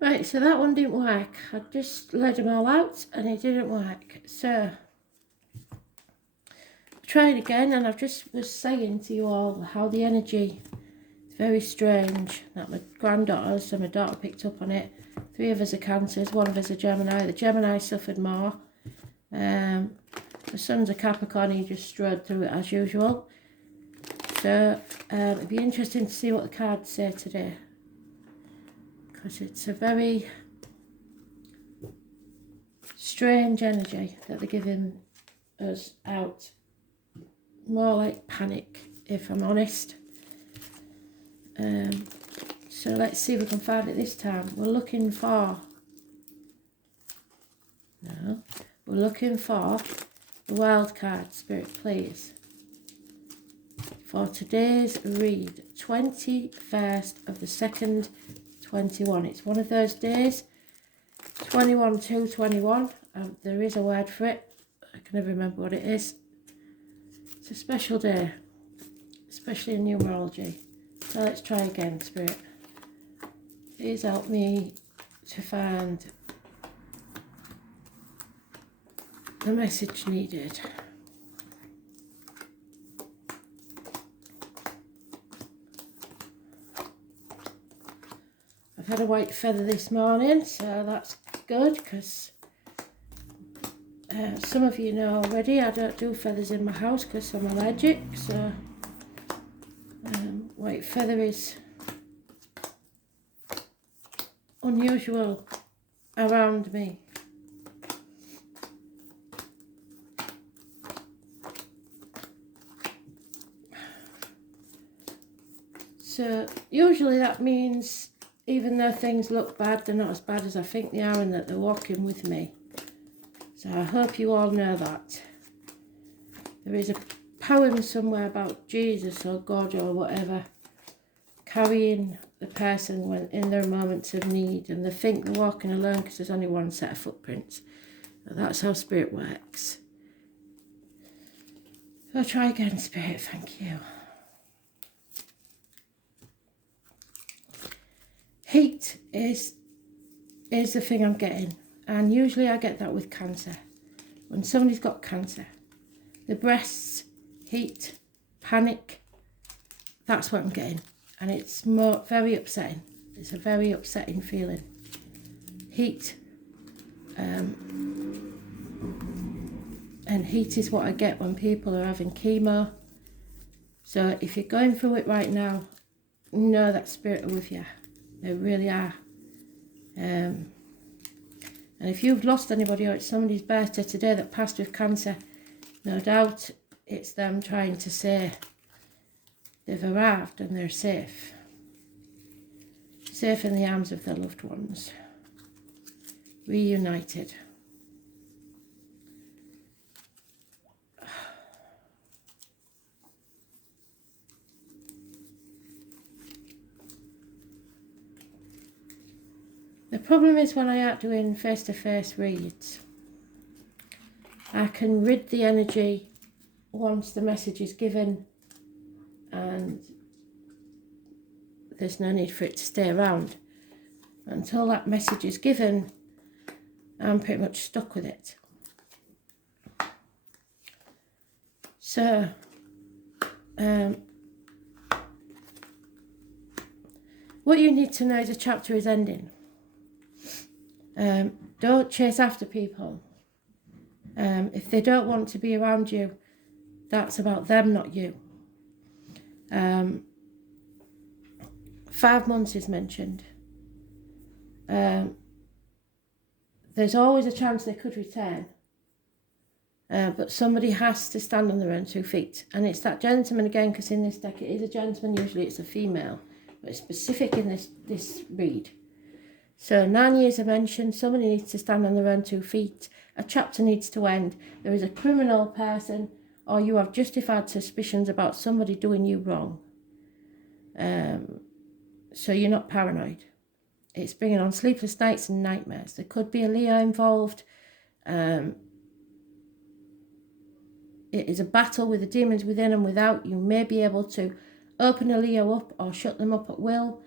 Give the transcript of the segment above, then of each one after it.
Right, so that one didn't work. I just let them all out and it didn't work. So try it again, and I just was saying to you all how the energy is very strange. That my granddaughters and my daughter picked up on it. 3 of us are Cancers, 1 of us are Gemini. The Gemini suffered more. The son's a Capricorn, he just strode through it as usual. So it'd be interesting to see what the cards say today, because it's a very strange energy that they're giving us out. More like panic, if I'm honest. So let's see if we can find it this time. We're looking for the wild card, Spirit, please. For today's read, 21st of the 2nd, 21. It's one of those days, 21/2/21. There is a word for it. I can never remember what it is. It's a special day, especially in numerology. So let's try again, Spirit. Please help me to find the message needed. I've had a white feather this morning, so that's good, because some of you know already I don't do feathers in my house because I'm allergic. So white feather is unusual around me. So usually that means even though things look bad, they're not as bad as I think they are, and that they're walking with me. So I hope you all know that. There is a poem somewhere about Jesus or God or whatever carrying the person when in their moments of need, and they think they're walking alone because there's only one set of footprints. And that's how Spirit works. So try again, Spirit, thank you. Heat is the thing I'm getting, and usually I get that with Cancer. When somebody's got Cancer, the breasts, heat, panic, that's what I'm getting, and it's very upsetting. It's a very upsetting feeling. Heat, and heat is what I get when people are having chemo. So if you're going through it right now, know that Spirit are with you. They really are. And if you've lost anybody, or it's somebody's birthday today that passed with Cancer, no doubt it's them trying to say they've arrived and they're safe. Safe in the arms of their loved ones. Reunited. The problem is when I aren't doing face-to-face reads, I can rid the energy once the message is given, and there's no need for it to stay around. Until that message is given, I'm pretty much stuck with it. So, what you need to know is a chapter is ending. Don't chase after people. If they don't want to be around you, that's about them, not you. 5 months is mentioned. There's always a chance they could return. But somebody has to stand on their own 2 feet. And it's that gentleman again, because in this deck it is a gentleman, usually it's a female. But it's specific in this read. So 9 years are mentioned. Somebody needs to stand on their own 2 feet. A chapter needs to end. There is a criminal person, or you have justified suspicions about somebody doing you wrong. So you're not paranoid. It's bringing on sleepless nights and nightmares. There could be a Leo involved. It is a battle with the demons within and without. You may be able to open a Leo up or shut them up at will.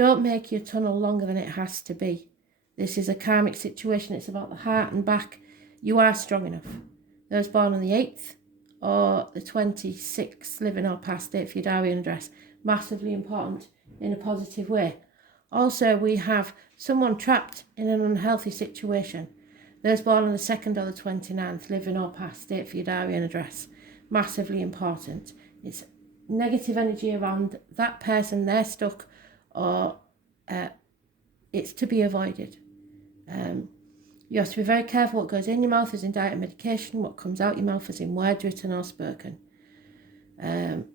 Don't make your tunnel longer than it has to be. This is a karmic situation. It's about the heart and back. You are strong enough. Those born on the 8th or the 26th, living or past date for your diary and address. Massively important in a positive way. Also, we have someone trapped in an unhealthy situation. Those born on the 2nd or the 29th, living or past date for your diary and address. Massively important. It's negative energy around that person, they're stuck, or it's to be avoided. You have to be very careful what goes in your mouth as in diet and medication, what comes out your mouth as in words written or spoken. It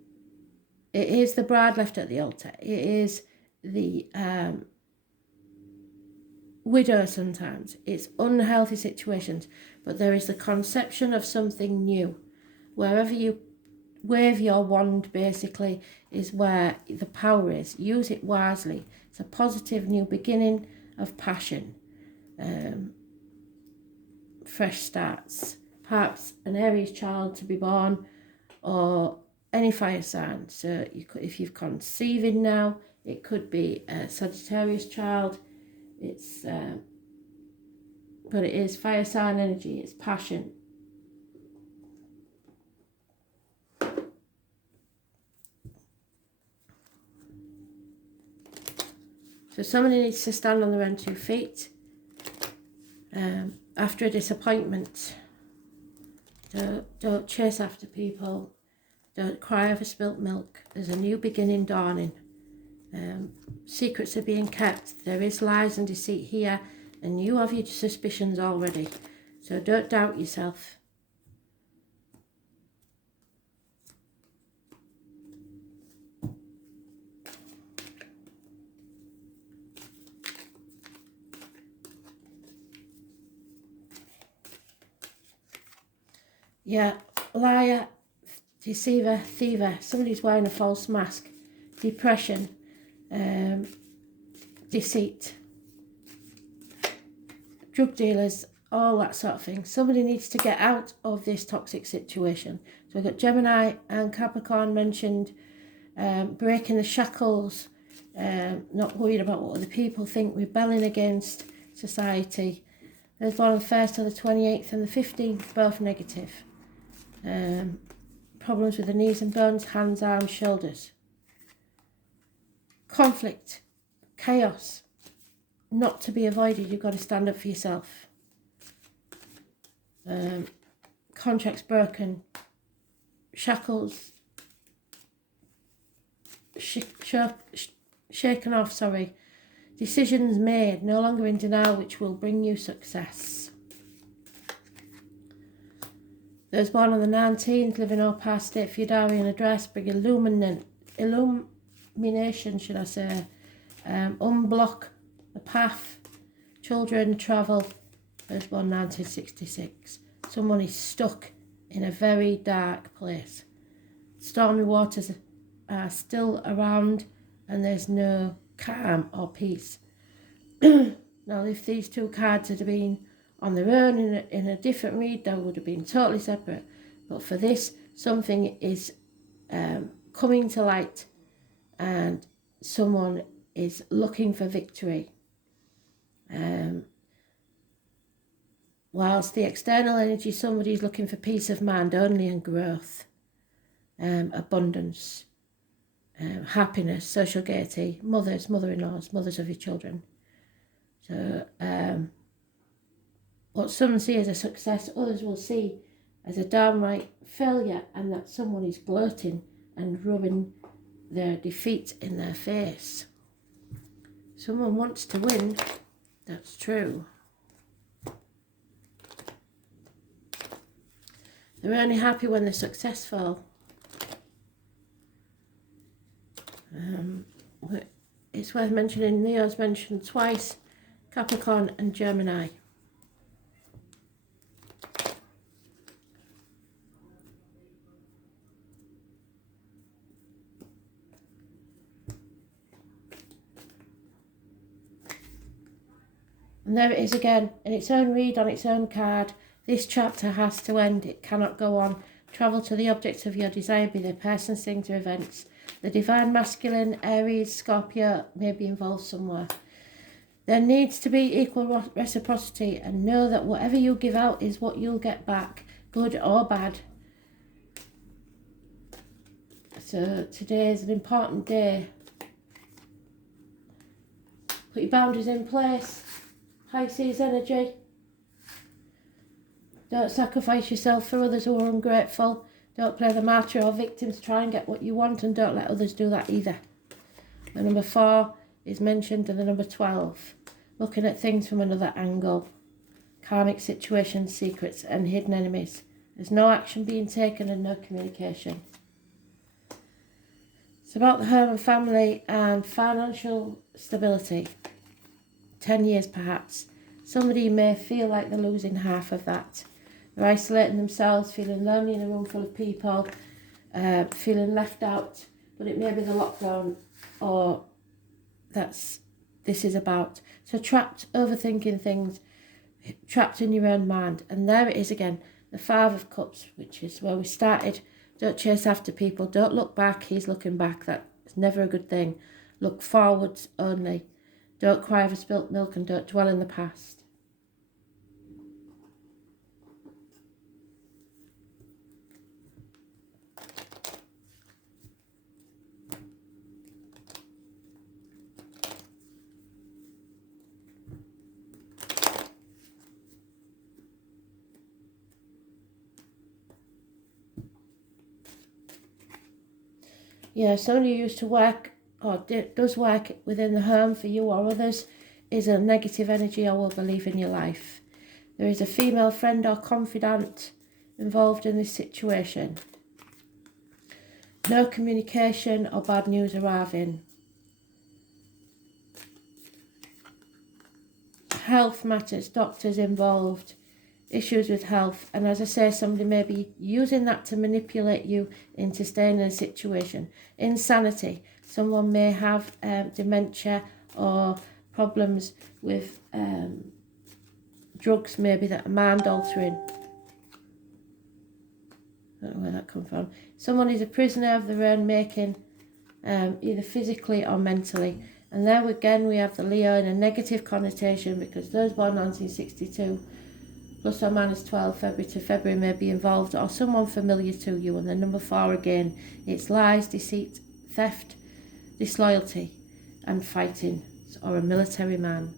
is the bride left at the altar. It is the widow sometimes. It's unhealthy situations, but there is the conception of something new. Wherever you wave your wand, basically, is where the power is. Use it wisely. It's a positive new beginning of passion. Fresh starts. Perhaps an Aries child to be born, or any fire sign. So you could, if you're conceiving now, it could be a Sagittarius child. It's but it is fire sign energy. It's passion. So somebody needs to stand on their own 2 feet. After a disappointment, don't chase after people. Don't cry over spilt milk. There's a new beginning dawning. Secrets are being kept. There is lies and deceit here, and you have your suspicions already. So don't doubt yourself. Yeah, liar, deceiver, thiever. Somebody's wearing a false mask. Depression, deceit, drug dealers, all that sort of thing. Somebody needs to get out of this toxic situation. So we've got Gemini and Capricorn mentioned, breaking the shackles, not worried about what other people think, rebelling against society. Those born on the 1st or the 28th and the 15th, both negative. Problems with the knees and bones, hands, arms, shoulders. Conflict, chaos, not to be avoided. You've got to stand up for yourself. Contracts broken, shackles shaken off, decisions made, no longer in denial, which will bring you success. Those born on the 19th, living or past date for your diary and address, bring illumination, should I say, unblock the path, children, travel. Those born 1966. Someone is stuck in a very dark place. Stormy waters are still around and there's no calm or peace. Now, if these 2 cards had been on their own in a different read, they would have been totally separate. But for this, something is coming to light and someone is looking for victory. Whilst the external energy, somebody's looking for peace of mind only and growth, abundance, happiness, social gaiety, mothers, mother-in-laws, mothers of your children. So what some see as a success, others will see as a downright failure, and that someone is gloating and rubbing their defeat in their face. Someone wants to win, that's true. They're only happy when they're successful. It's worth mentioning, Leo's mentioned twice, Capricorn and Gemini. And there it is again, in its own read, on its own card. This chapter has to end, it cannot go on. Travel to the objects of your desire, be they persons, things or events. The divine masculine, Aries, Scorpio may be involved somewhere. There needs to be equal reciprocity, and know that whatever you give out is what you'll get back, good or bad. So today is an important day. Put your boundaries in place. Pisces energy. Don't sacrifice yourself for others who are ungrateful. Don't play the martyr or victim to try and get what you want, and don't let others do that either. The number 4 is mentioned, and the number 12. Looking at things from another angle. Karmic situations, secrets and hidden enemies. There's no action being taken and no communication. It's about the home and family and financial stability. 10 years perhaps. Somebody may feel like they're losing half of that. They're isolating themselves, feeling lonely in a room full of people, feeling left out, but it may be the lockdown or this is about. So trapped, overthinking things, trapped in your own mind. And there it is again, the 5 of Cups, which is where we started. Don't chase after people, don't look back. He's looking back, that's never a good thing. Look forwards only. Don't cry over spilt milk, and don't dwell in the past. Yeah, somebody who used to work or does work within the home for you or others is a negative energy or will believe in your life. There is a female friend or confidant involved in this situation. No communication or bad news arriving. Health matters, doctors involved, issues with health, and as I say, somebody may be using that to manipulate you into staying in a situation. Insanity, someone may have dementia or problems with drugs maybe that are mind altering. I don't know where that comes from. Someone is a prisoner of their own making, either physically or mentally. And there again we have the Leo in a negative connotation, because those born 1962 plus or minus 12 February to February may be involved, or someone familiar to you. And the number 4 again, it's lies, deceit, theft, disloyalty and fighting, or a military man.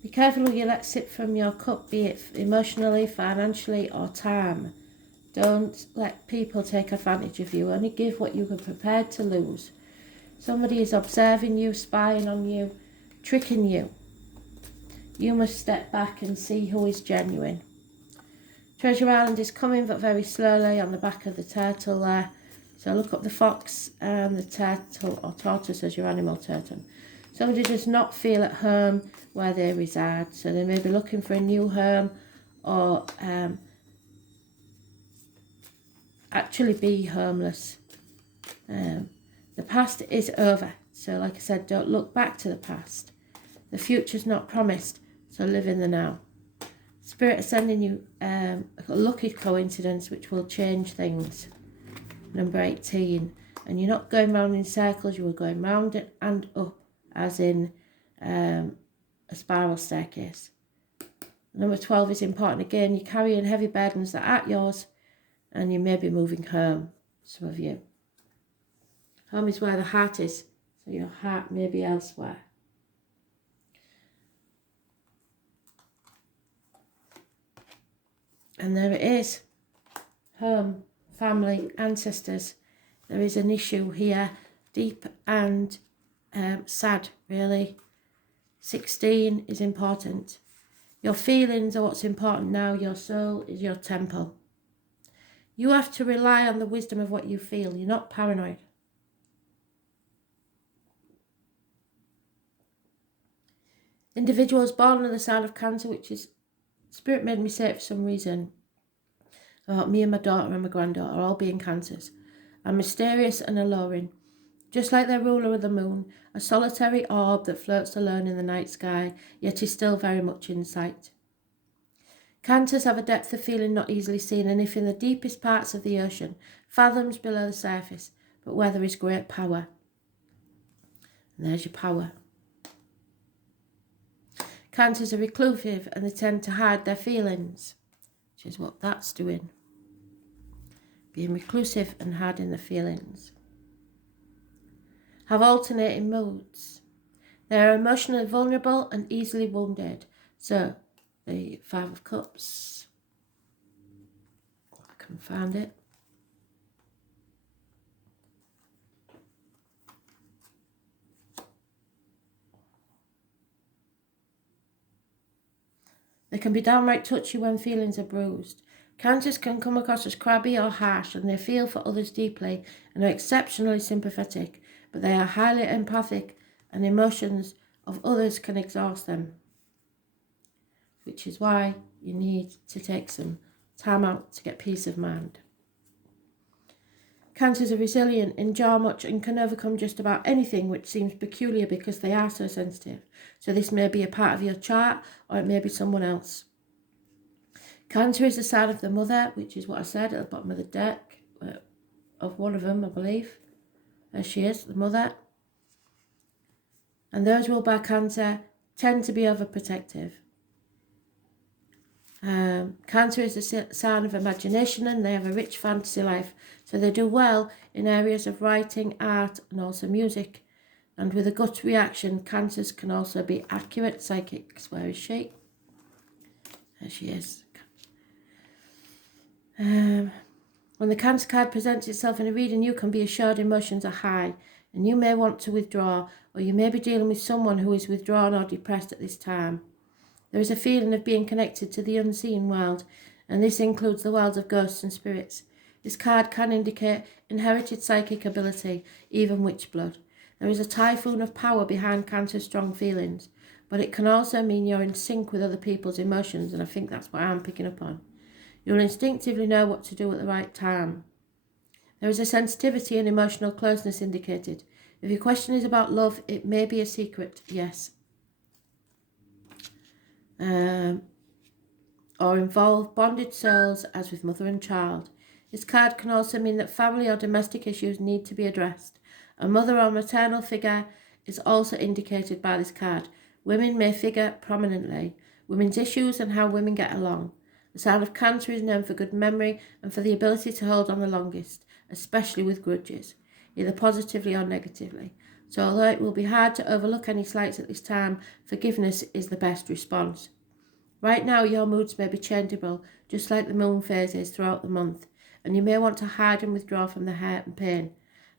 Be careful who you let sip from your cup, be it emotionally, financially or time. Don't let people take advantage of you. Only give what you are prepared to lose. Somebody is observing you, spying on you, tricking you. You must step back and see who is genuine. Treasure Island is coming, but very slowly, on the back of the turtle there. So look up the fox and the turtle, or tortoise as your animal totem. Somebody does not feel at home where they reside, so they may be looking for a new home, or actually be homeless. The past is over, so like I said, don't look back to the past. The future's not promised, so live in the now. Spirit is sending you a lucky coincidence which will change things. Number 18, and you're not going round in circles, you are going round and up, as in a spiral staircase. Number 12 is important again. You're carrying heavy burdens that aren't yours, and you may be moving home, some of you. Home is where the heart is, so your heart may be elsewhere. And there it is. Home, family, ancestors. There is an issue here, deep and sad, really. 16 is important. Your feelings are what's important now. Your soul is your temple. You have to rely on the wisdom of what you feel. You're not paranoid. Individuals born on the sign of Cancer, which is, Spirit made me say it for some reason, about me and my daughter and my granddaughter all being Cancers, are mysterious and alluring, just like their ruler of the moon, a solitary orb that floats alone in the night sky, yet is still very much in sight. Cancers have a depth of feeling not easily seen, and if in the deepest parts of the ocean, fathoms below the surface, but where there is great power. And there's your power. Cancers are reclusive and they tend to hide their feelings, which is what that's doing. Being reclusive and hiding their feelings. Have alternating moods. They are emotionally vulnerable and easily wounded. So, the Five of Cups. I can find it. They can be downright touchy when feelings are bruised. Cancers can come across as crabby or harsh, and they feel for others deeply and are exceptionally sympathetic, but they are highly empathic and emotions of others can exhaust them. Which is why you need to take some time out to get peace of mind. Cancers are resilient, endure much and can overcome just about anything which seems peculiar because they are so sensitive. So this may be a part of your chart or it may be someone else. Cancer is the sign of the mother, which is what I said at the bottom of the deck, of one of them, I believe. There she is, the mother. And those ruled by Cancer tend to be overprotective. Cancer is a sign of imagination and they have a rich fantasy life, so they do well in areas of writing, art and also music. And with a gut reaction, Cancers can also be accurate psychics. Where is she? There she is. When the Cancer card presents itself in a reading, you can be assured emotions are high and you may want to withdraw, or you may be dealing with someone who is withdrawn or depressed at this time. There is a feeling of being connected to the unseen world, and this includes the worlds of ghosts and spirits. This card can indicate inherited psychic ability, even witch blood. There is a typhoon of power behind Cancer's strong feelings, but it can also mean you're in sync with other people's emotions, and I think that's what I'm picking up on. You'll instinctively know what to do at the right time. There is a sensitivity and emotional closeness indicated. If your question is about love, it may be a secret, yes. Or involve bonded souls as with mother and child. This card can also mean that family or domestic issues need to be addressed. A mother or maternal figure is also indicated by this card. Women may figure prominently. Women's issues and how women get along. The sign of Cancer is known for good memory and for the ability to hold on the longest, especially with grudges, either positively or negatively. So although it will be hard to overlook any slights at this time, forgiveness is the best response. Right now your moods may be changeable, just like the moon phases throughout the month, and you may want to hide and withdraw from the hurt and pain.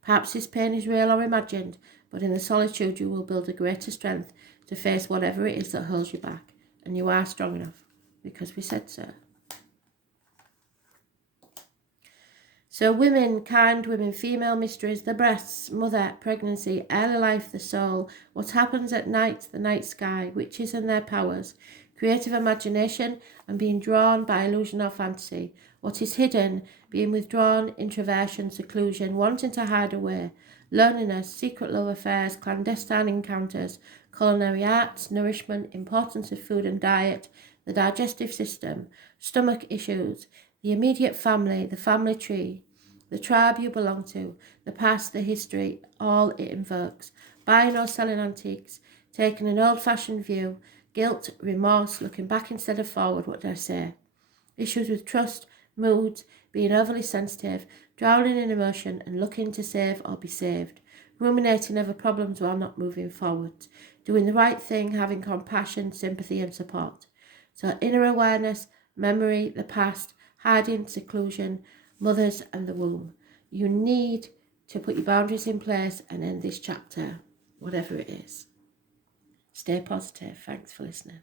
Perhaps this pain is real or imagined, but in the solitude you will build a greater strength to face whatever it is that holds you back, and you are strong enough, because we said so. So women, kind women, female mysteries, the breasts, mother, pregnancy, early life, the soul, what happens at night, the night sky, witches and their powers, creative imagination and being drawn by illusion or fantasy, what is hidden, being withdrawn, introversion, seclusion, wanting to hide away, loneliness, secret love affairs, clandestine encounters, culinary arts, nourishment, importance of food and diet, the digestive system, stomach issues, the immediate family, the family tree, the tribe you belong to, the past, the history, all it invokes, buying or selling antiques, taking an old-fashioned view, guilt, remorse, looking back instead of forward, what did I say? Issues with trust, moods, being overly sensitive, drowning in emotion and looking to save or be saved, ruminating over problems while not moving forward, doing the right thing, having compassion, sympathy and support. So inner awareness, memory, the past, hiding, seclusion, mothers and the womb. You need to put your boundaries in place and end this chapter, whatever it is. Stay positive. Thanks for listening.